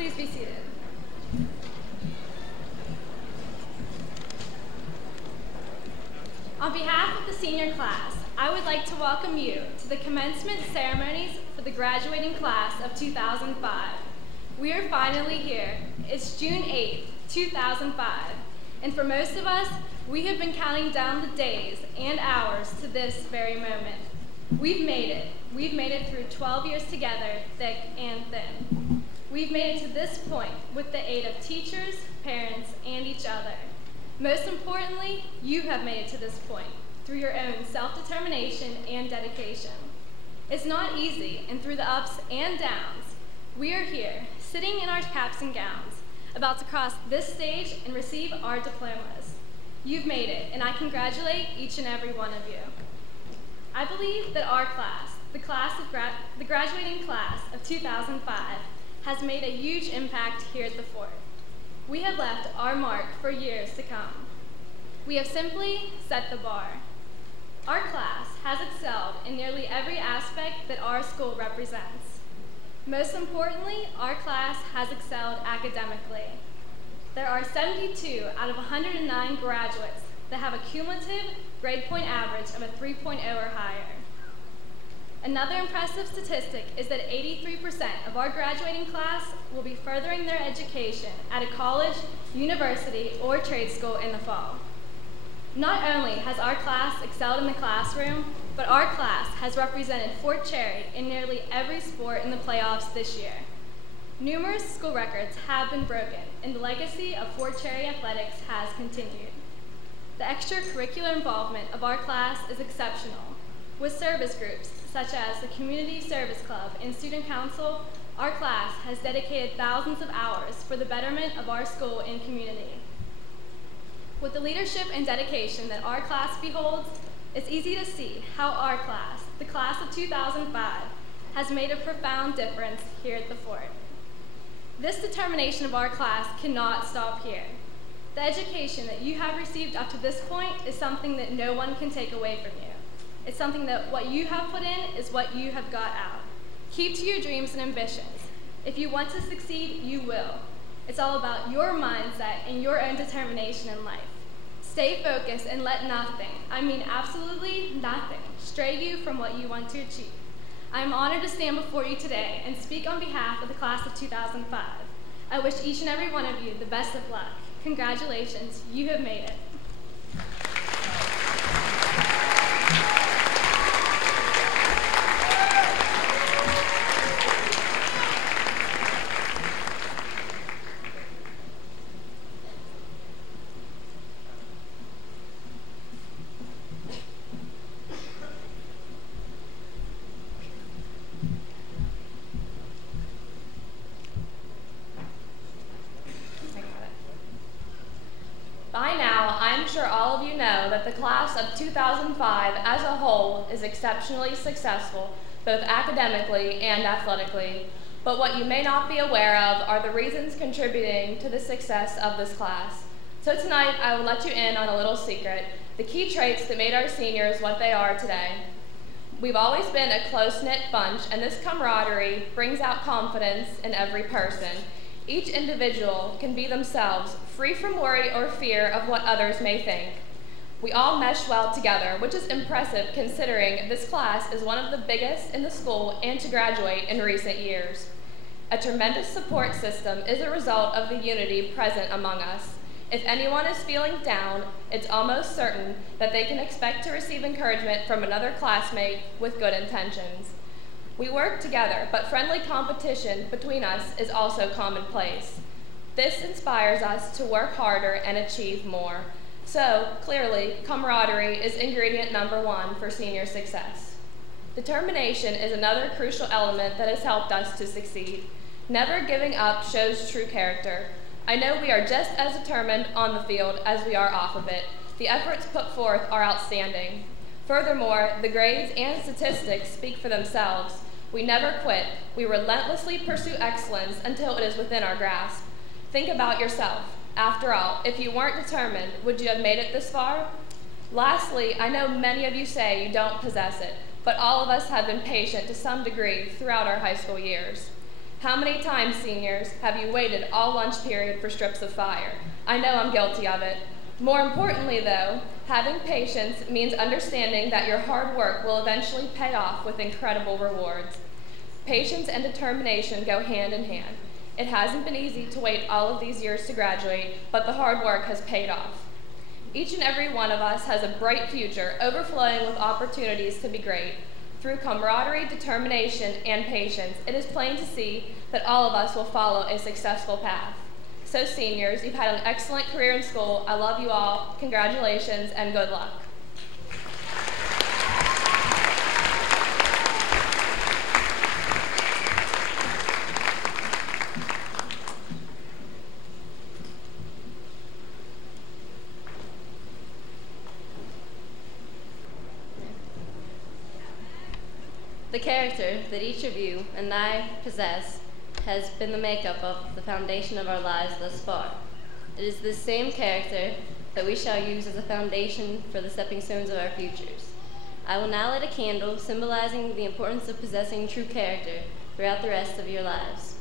Please be seated. On behalf of the senior class, I would like to welcome you to the commencement ceremonies for the graduating class of 2005. We are finally here. It's June 8th, 2005, and for most of us, we have been counting down the days and hours to this very moment. We've made it. We've made it through 12 years together, thick and thin. We've made it to this point with the aid of teachers, parents, and each other. Most importantly, you have made it to this point through your own self-determination and dedication. It's not easy, and through the ups and downs, we are here, sitting in our caps and gowns, about to cross this stage and receive our diplomas. You've made it, and I congratulate each and every one of you. I believe that our class, the graduating class of 2005, has made a huge impact here at the fort. We have left our mark for years to come. We have simply set the bar. Our class has excelled in nearly every aspect that our school represents. Most importantly, our class has excelled academically. There are 72 out of 109 graduates that have a cumulative grade point average of a 3.0 or higher. Another impressive statistic is that 83% of our graduating class will be furthering their education at a college, university, or trade school in the fall. Not only has our class excelled in the classroom, but our class has represented Fort Cherry in nearly every sport in the playoffs this year. Numerous school records have been broken, and the legacy of Fort Cherry athletics has continued. The extracurricular involvement of our class is exceptional. With service groups, such as the Community Service Club and Student Council, our class has dedicated thousands of hours for the betterment of our school and community. With the leadership and dedication that our class beholds, it's easy to see how our class, the class of 2005, has made a profound difference here at the fort. This determination of our class cannot stop here. The education that you have received up to this point is something that no one can take away from you. It's something that what you have put in is what you have got out. Keep to your dreams and ambitions. If you want to succeed, you will. It's all about your mindset and your own determination in life. Stay focused and let nothing, I mean absolutely nothing, stray you from what you want to achieve. I am honored to stand before you today and speak on behalf of the class of 2005. I wish each and every one of you the best of luck. Congratulations, you have made it. By now, I'm sure all of you know that the class of 2005 as a whole is exceptionally successful, both academically and athletically. But what you may not be aware of are the reasons contributing to the success of this class. So tonight, I will let you in on a little secret, the key traits that made our seniors what they are today. We've always been a close-knit bunch, and this camaraderie brings out confidence in every person. Each individual can be themselves, free from worry or fear of what others may think. We all mesh well together, which is impressive considering this class is one of the biggest in the school and to graduate in recent years. A tremendous support system is a result of the unity present among us. If anyone is feeling down, it's almost certain that they can expect to receive encouragement from another classmate with good intentions. We work together, but friendly competition between us is also commonplace. This inspires us to work harder and achieve more. So, clearly, camaraderie is ingredient number one for senior success. Determination is another crucial element that has helped us to succeed. Never giving up shows true character. I know we are just as determined on the field as we are off of it. The efforts put forth are outstanding. Furthermore, the grades and statistics speak for themselves. We never quit. We relentlessly pursue excellence until it is within our grasp. Think about yourself. After all, if you weren't determined, would you have made it this far? Lastly, I know many of you say you don't possess it, but all of us have been patient to some degree throughout our high school years. How many times, seniors, have you waited all lunch period for strips of fire? I know I'm guilty of it. More importantly, though, having patience means understanding that your hard work will eventually pay off with incredible rewards. Patience and determination go hand in hand. It hasn't been easy to wait all of these years to graduate, but the hard work has paid off. Each and every one of us has a bright future, overflowing with opportunities to be great. Through camaraderie, determination, and patience, it is plain to see that all of us will follow a successful path. So seniors, you've had an excellent career in school. I love you all. Congratulations and good luck. The character that each of you and I possess has been the makeup of the foundation of our lives thus far. It is this same character that we shall use as a foundation for the stepping stones of our futures. I will now light a candle symbolizing the importance of possessing true character throughout the rest of your lives.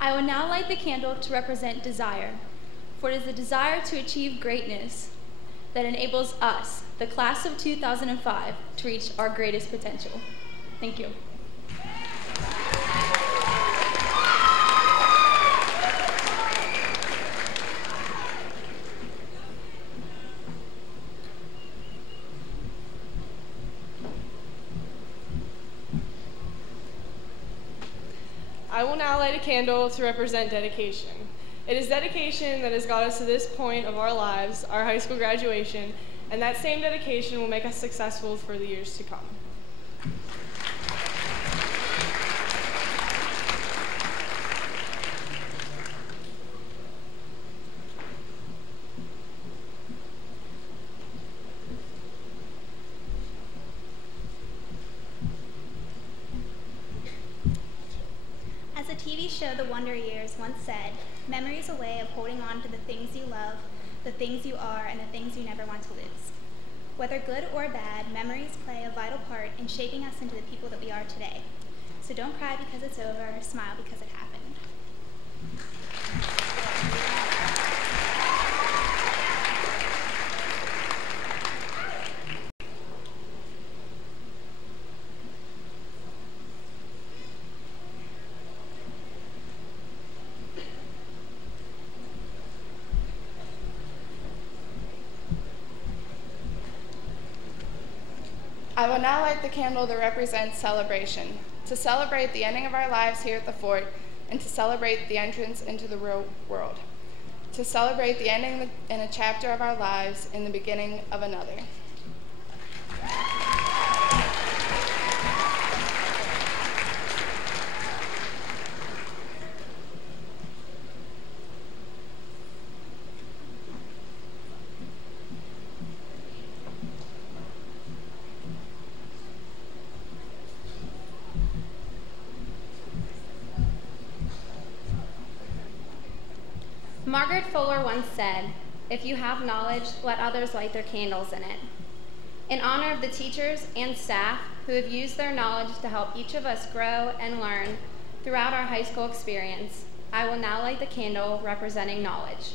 I will now light the candle to represent desire, for it is the desire to achieve greatness that enables us, the class of 2005, to reach our greatest potential. Thank you. I will now light a candle to represent dedication. It is dedication that has got us to this point of our lives, our high school graduation, and that same dedication will make us successful for the years to come. As a TV show, The Wonder Years, once said, memory is a way of holding on to the things you love, the things you are, and the things you never want to lose. Whether good or bad, memories play a vital part in shaping us into the people that we are today. So don't cry because it's over, smile because it happened. I will now light the candle that represents celebration, to celebrate the ending of our lives here at the fort and to celebrate the entrance into the real world, to celebrate the ending in a chapter of our lives and the beginning of another. Margaret Fuller once said, "If you have knowledge, let others light their candles in it." In honor of the teachers and staff who have used their knowledge to help each of us grow and learn throughout our high school experience, I will now light the candle representing knowledge.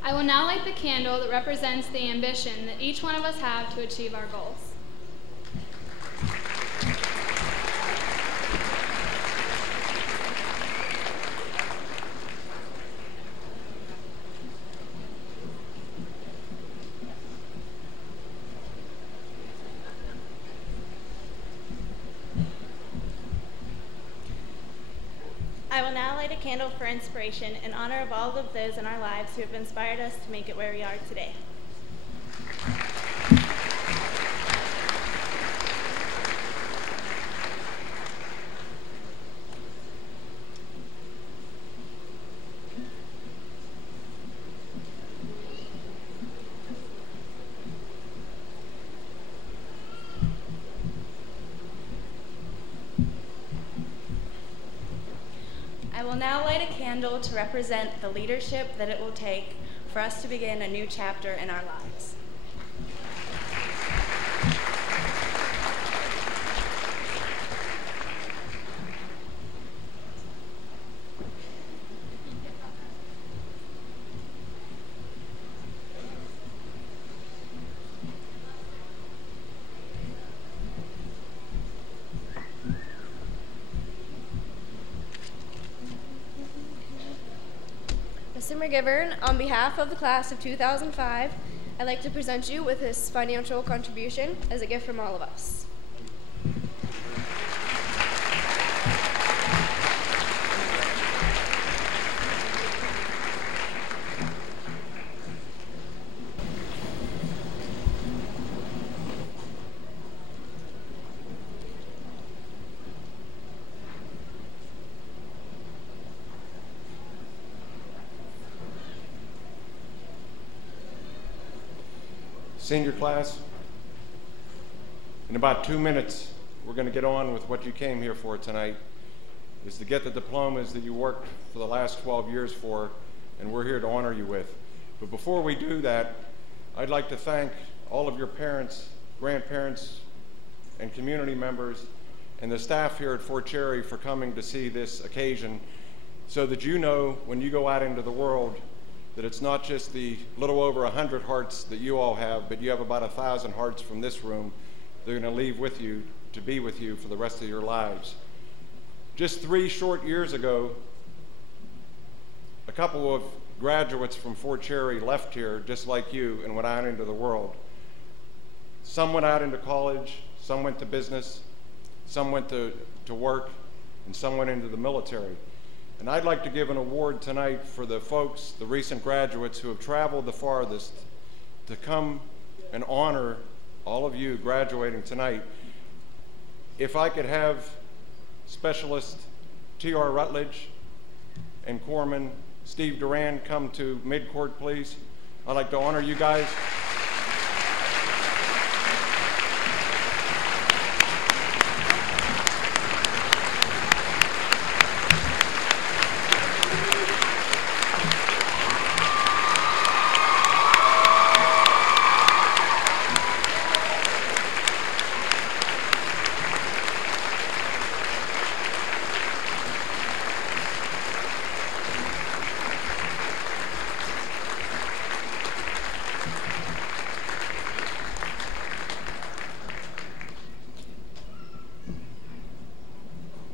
I will now light the candle that represents the ambition that each one of us have to achieve our goals. I will now light a candle for inspiration in honor of all of those in our lives who have inspired us to make it where we are today. I will now light a candle to represent the leadership that it will take for us to begin a new chapter in our lives. Mr. McGivern, on behalf of the class of 2005, I'd like to present you with this financial contribution as a gift from all of us. Senior class, in about 2 minutes, we're going to get on with what you came here for tonight, is to get the diplomas that you worked for the last 12 years for, and we're here to honor you with. But before we do that, I'd like to thank all of your parents, grandparents, and community members, and the staff here at Fort Cherry for coming to see this occasion, so that you know when you go out into the world that it's not just the little over 100 hearts that you all have, but you have about 1,000 hearts from this room that are going to leave with you to be with you for the rest of your lives. Just 3 short years ago, a couple of graduates from Fort Cherry left here just like you and went out into the world. Some went out into college, some went to business, some went to work, and some went into the military. And I'd like to give an award tonight for the folks, the recent graduates who have traveled the farthest to come and honor all of you graduating tonight. If I could have Specialist T.R. Rutledge and Corpsman Steve Duran come to mid-court, please. I'd like to honor you guys.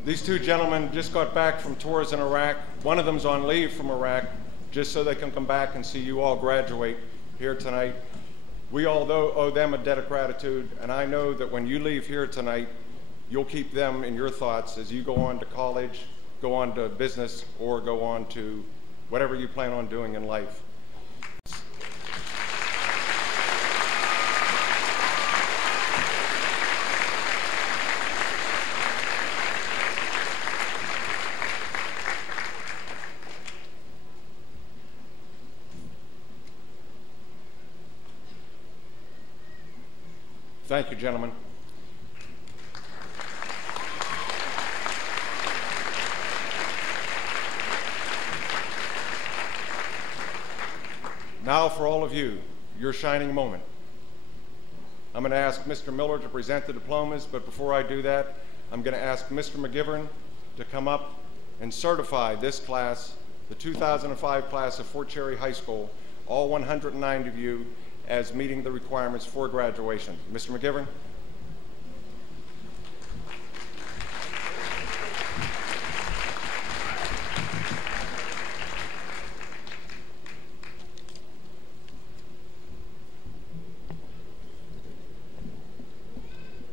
These 2 gentlemen just got back from tours in Iraq. One of them's on leave from Iraq, just so they can come back and see you all graduate here tonight. We all owe them a debt of gratitude, and I know that when you leave here tonight, you'll keep them in your thoughts as you go on to college, go on to business, or go on to whatever you plan on doing in life. Thank you, gentlemen. Now for all of you, your shining moment. I'm going to ask Mr. Miller to present the diplomas, but before I do that, I'm going to ask Mr. McGivern to come up and certify this class, the 2005 class of Fort Cherry High School, all 109 of you, as meeting the requirements for graduation. Mr. McGivern.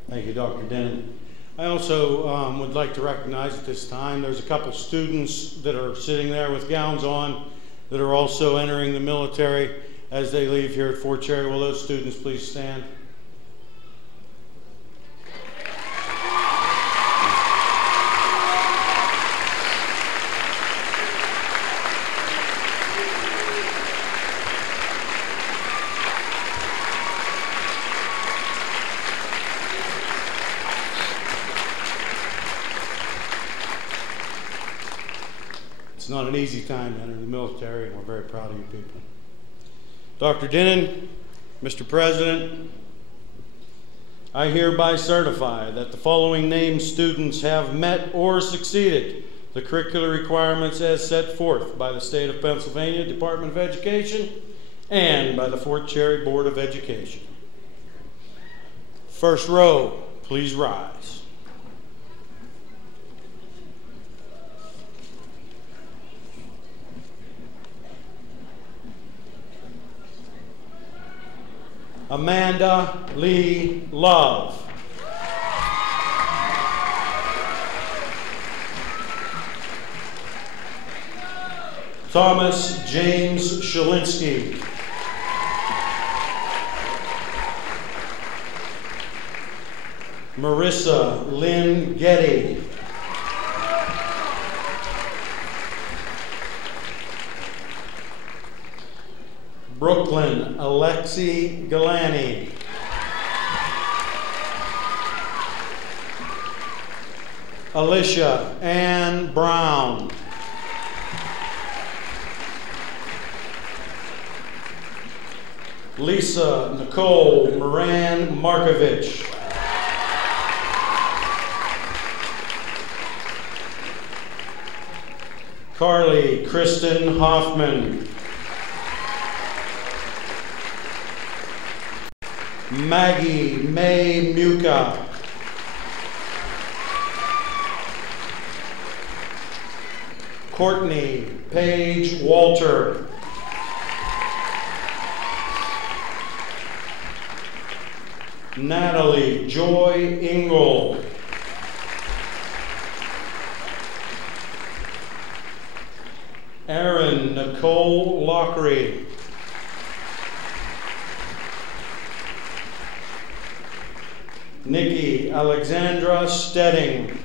Thank you, Dr. Dennett. I also would like to recognize at this time there's a couple students that are sitting there with gowns on that are also entering the military as they leave here at Fort Cherry. Will those students please stand? It's not an easy time to enter the military, and we're very proud of you people. Dr. Dinnan, Mr. President, I hereby certify that the following named students have met or succeeded the curricular requirements as set forth by the State of Pennsylvania Department of Education and by the Fort Cherry Board of Education. First row, please rise. Amanda Lee Love. Thomas James Shalinsky. Marissa Lynn Getty. Brooklyn Alexi Galani. Alicia Ann Brown. Lisa Nicole Moran Markovich. Carly Kristen Hoffman. Maggie May Muka. Courtney Paige Walter. Natalie Joy Ingle. Erin Nicole Lockery. Nikki Alexandra Stedding.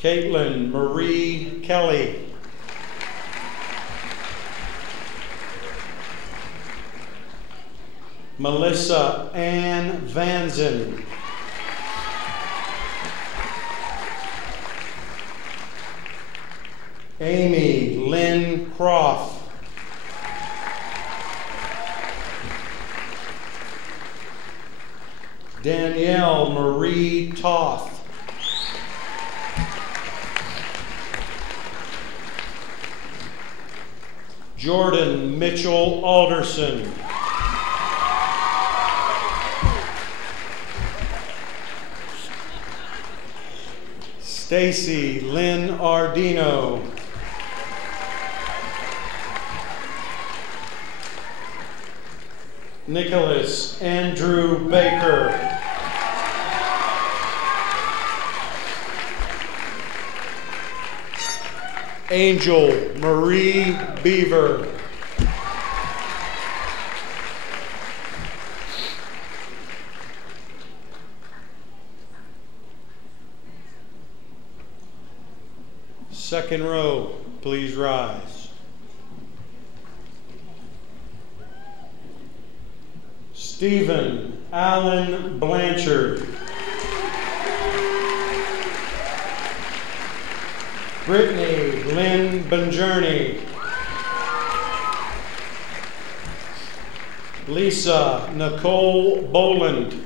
Caitlin Marie Kelly. Melissa Ann Vanzen. Amy Lynn Croft. Danielle Marie Toth. Jordan Mitchell Alderson. Stacy Lynn Ardino. Nicholas Andrew Baker. Angel Marie Beaver. Second row, please rise. Stephen Allen Blanchard. Brittany Lynn Benjourney. Lisa Nicole Boland.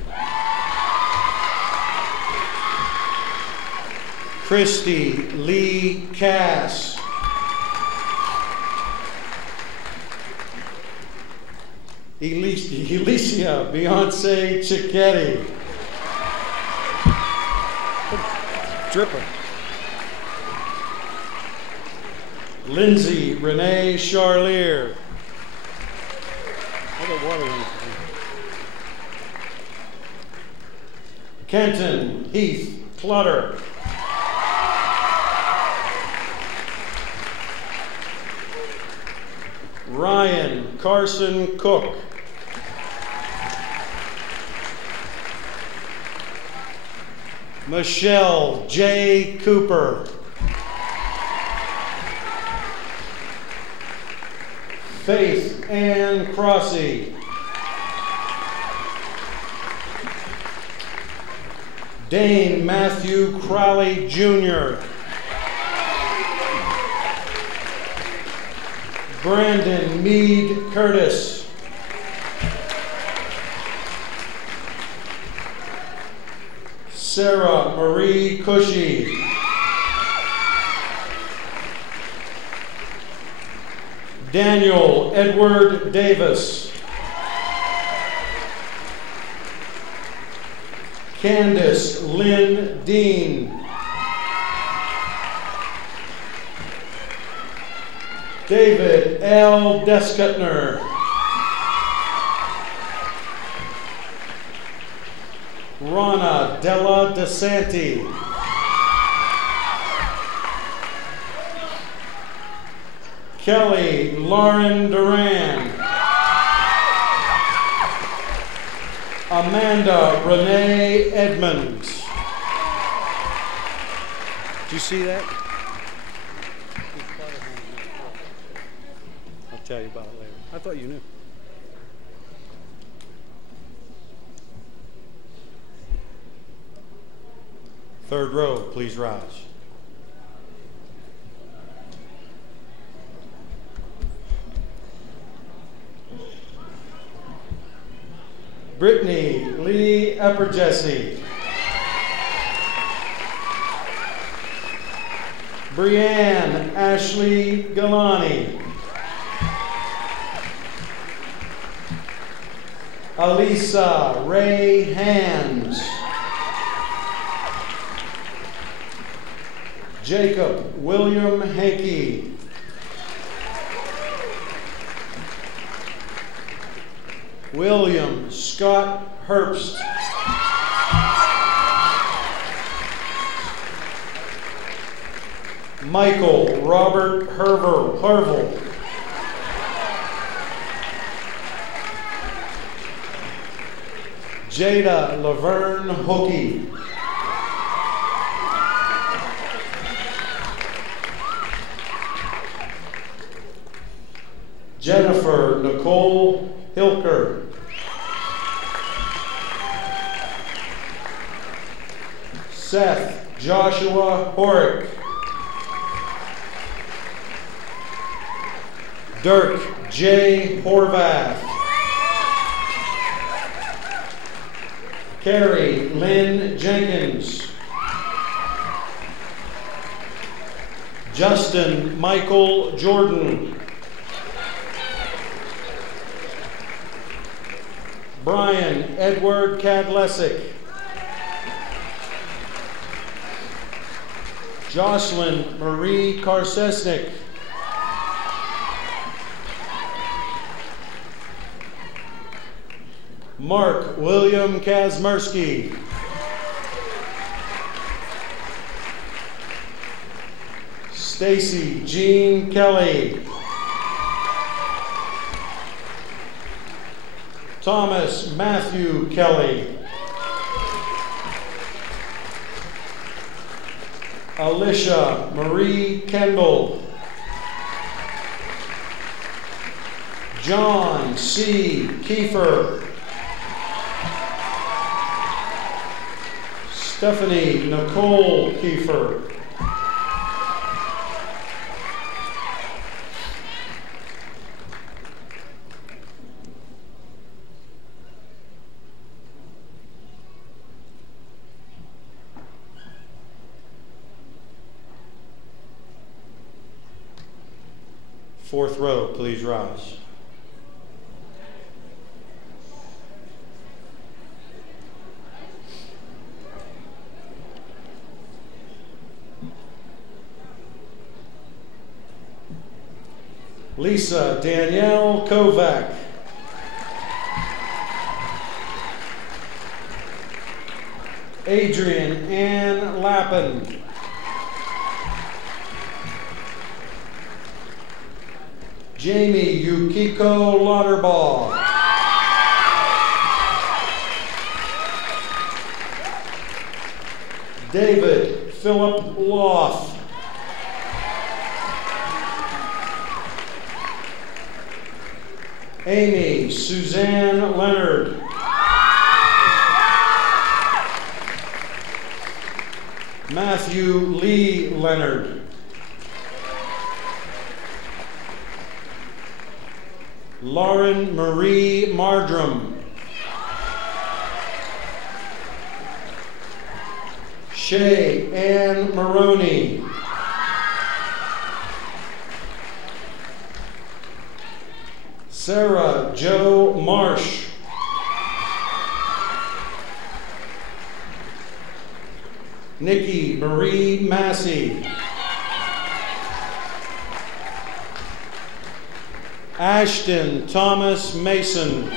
Christy Lee Cass. Alicia Beyonce Cicchetti. Dripper. Lindsay Renee Charlier. I got water in it. Kenton Heath Clutter. Ryan Carson Cook. Michelle J. Cooper. Faith Ann Crossy. Dane Matthew Crowley Jr. Brandon Meade Curtis. Sarah Marie Cushy. Daniel Edward Davis. Candace Lynn Dean. David L. Deskutner. Rana Della DeSanti. Kelly Lauren Duran. Amanda Renee Edmonds. Did you see that? I'll tell you about it later. I thought you knew. Third row, please rise. Brittany Lee Epperjesse. Brianne Ashley Galani. Alisa Ray Hands. Jacob William Hankey. William Scott Herbst. Michael Robert Hervel. Jada Laverne Hookey. Jennifer Nicole Hilker. Seth Joshua Horick. Dirk J. Horvath. Carrie Lynn Jenkins. Justin Michael Jordan. Brian Edward Kadlesic. Jocelyn Marie Karsesnik. Mark William Kazmersky. Stacy Jean Kelly. Thomas Matthew Kelly. Alicia Marie Kendall. John C. Kiefer. Stephanie Nicole Kiefer. Fourth row, please rise. Lisa Danielle Kovac. Adrian Ann Lappin. Jamie Yukiko Lauterball. David Philip Loth. Amy Suzanne Leonard. Matthew Lee Leonard. Lauren Marie Mardrum. Shay Ann Maroney. Sarah Jo Marsh. Nikki Marie Massey. Ashton Thomas Mason.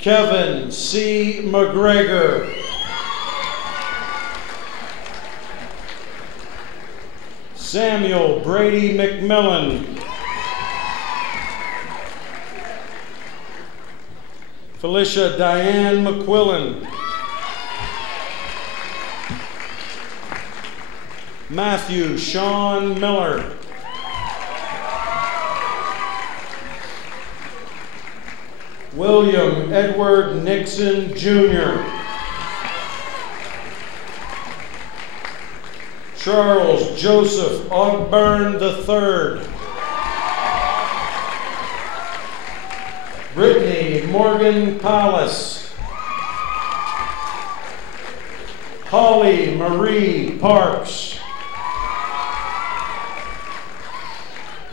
Kevin C. McGregor. Samuel Brady McMillan. Felicia Diane McQuillan. Matthew Sean Miller. William Edward Nixon Jr. Charles Joseph Ogburn III. Brittany Morgan Palace. Holly Marie Parks.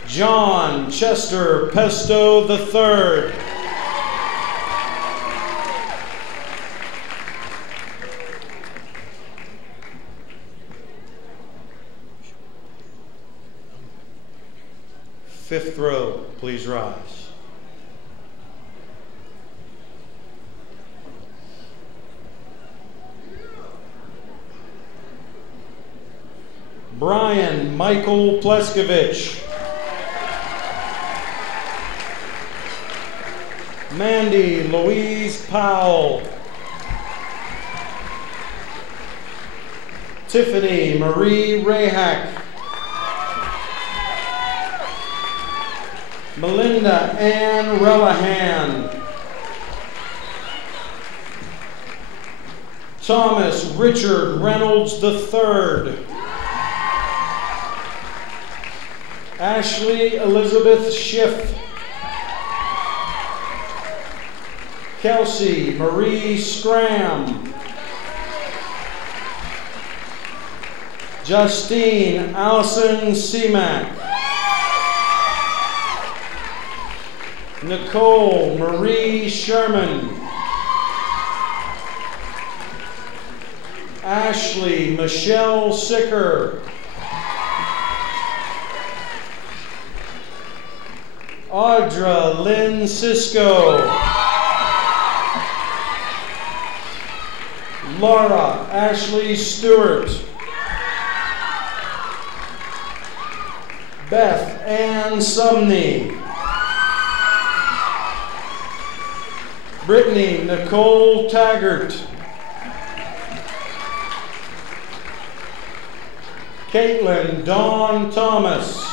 John Chester Pesto III. Fifth row, please rise. Brian Michael Pleskovich. Mandy Louise Powell. Tiffany Marie Rayhack. Melinda Ann Rellahan. Thomas Richard Reynolds III. Ashley Elizabeth Schiff. Kelsey Marie Scram. Justine Allison Seamack. Nicole Marie Sherman. Ashley Michelle Sicker. Audra Lynn Cisco. Laura Ashley Stewart. Beth Ann Sumney. Brittany Nicole Taggart. Caitlin Dawn Thomas.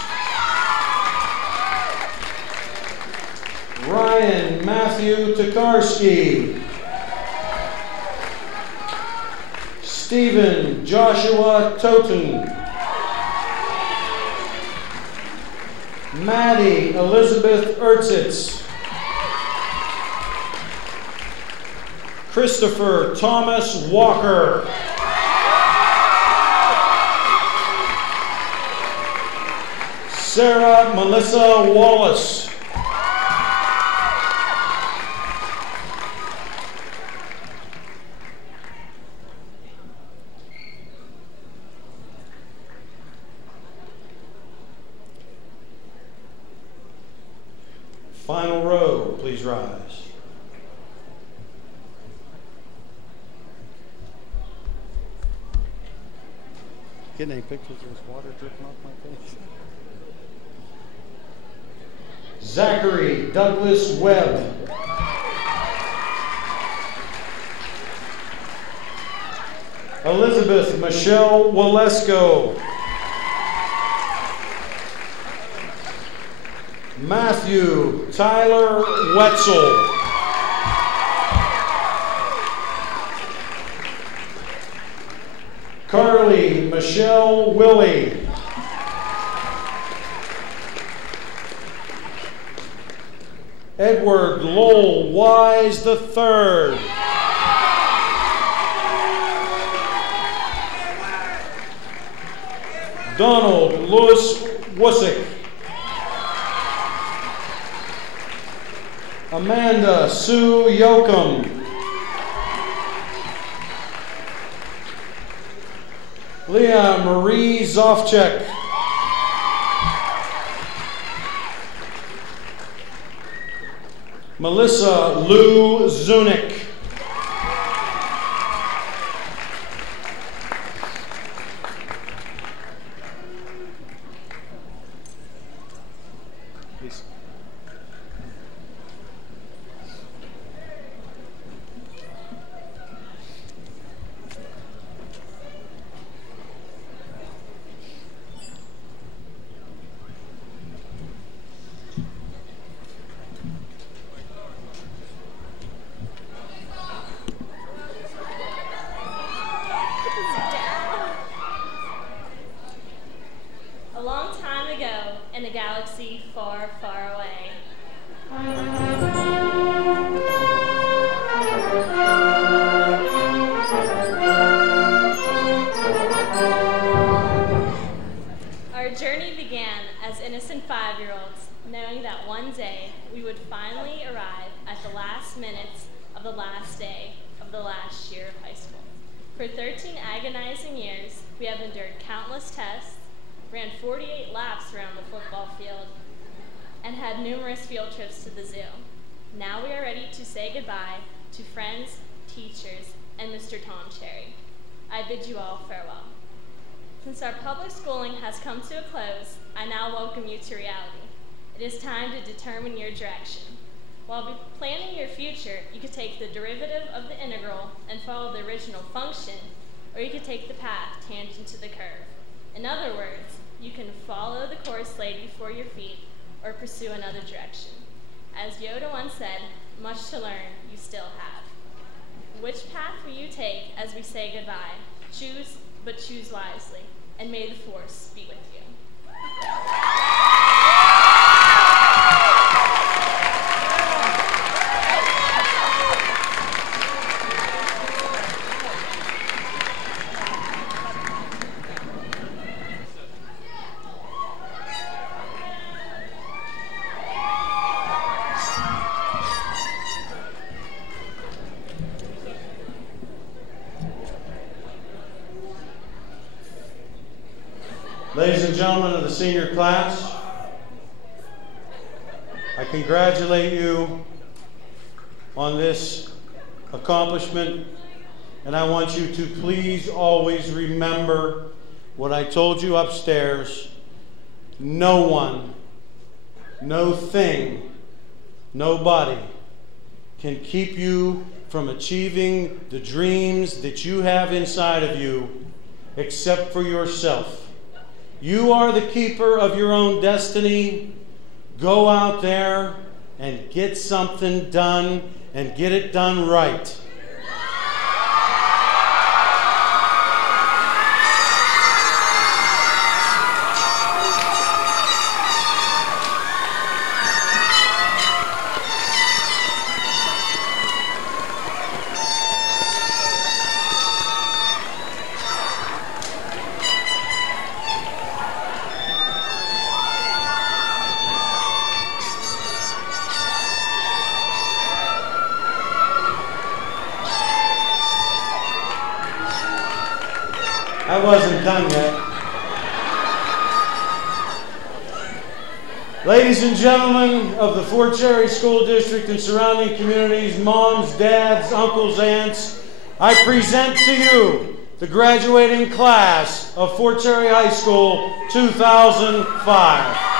Ryan Matthew Tokarski. Stephen Joshua Toten. Maddie Elizabeth Ertzitz. Christopher Thomas Walker. Sarah Melissa Wallace. Final row, please rise. Getting any pictures of this water dripping off my face? Zachary Douglas Webb. Elizabeth Michelle Walesko. Matthew Tyler Wetzel. Carly Michelle Willie. Edward Lowell Wise III. Donald Lewis Wusick. Amanda Sue Yoakum. Leah Marie Zofchek. Melissa Lou Zunick. For 13 agonizing years, we have endured countless tests, ran 48 laps around the football field, and had numerous field trips to the zoo. Now we are ready to say goodbye to friends, teachers, and Mr. Tom Cherry. I bid you all farewell. Since our public schooling has come to a close, I now welcome you to reality. It is time to determine your direction. While planning your future, you could take the derivative of the integral and follow the original function, or you could take the path tangent to the curve. In other words, you can follow the course laid before your feet or pursue another direction. As Yoda once said, much to learn you still have. Which path will you take as we say goodbye? Choose, but choose wisely, and may the force be with you. Ladies and gentlemen of the senior class, I congratulate you on this accomplishment, and I want you to please always remember what I told you upstairs. No one, no thing, nobody can keep you from achieving the dreams that you have inside of you except for yourself. You are the keeper of your own destiny. Go out there and get something done and get it done right. I wasn't done yet. Ladies and gentlemen of the Fort Cherry School District and surrounding communities, moms, dads, uncles, aunts, I present to you the graduating class of Fort Cherry High School 2005.